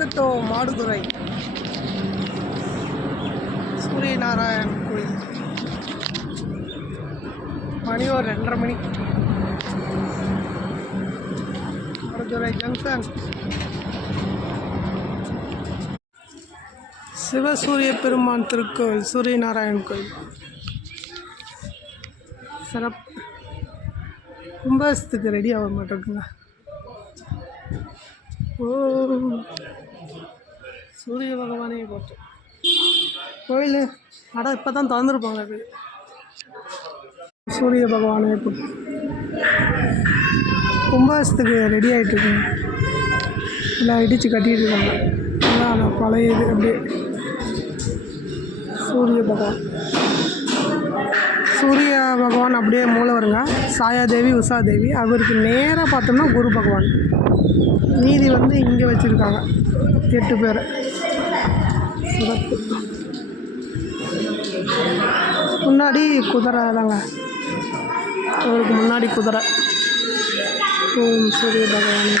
வந்துட்டோம் மாடுதுறை சூரிய நாராயண் கோயில். மணி ஒரு 2:30 மணி. மாடுதுறை ஜங்ஷன். சிவசூரிய பெருமான் திருக்கோயில், சூரிய நாராயண் கோயில் சிறப்பு. கும்பாசத்துக்கு ரெடி ஆக மாட்டேங்குங்க. ஓ சூரிய பகவானே போட்டு கோயில் இப்போ தான் திறந்துருப்பாங்க. அது சூரிய பகவானே போட்டு கும்பாசத்துக்கு ரெடி ஆகிட்டு இருக்குங்க. எல்லாம் இடித்து கட்டிகிட்டு இருக்காங்க. எல்லாம் பழைய இது அப்படியே சூரிய பகவான் அப்படியே மூளை வருங்க. சாயாதேவி உஷாதேவி. அவருக்கு நேராக பார்த்தோம்னா குரு பகவான். மீதி இங்கே வச்சுருக்காங்க 8 பேர். சிறப்பு. முன்னாடி குதிரை தாங்க, அவருக்கு முன்னாடி குதிரை. ஓம் சூரிய பகவான்.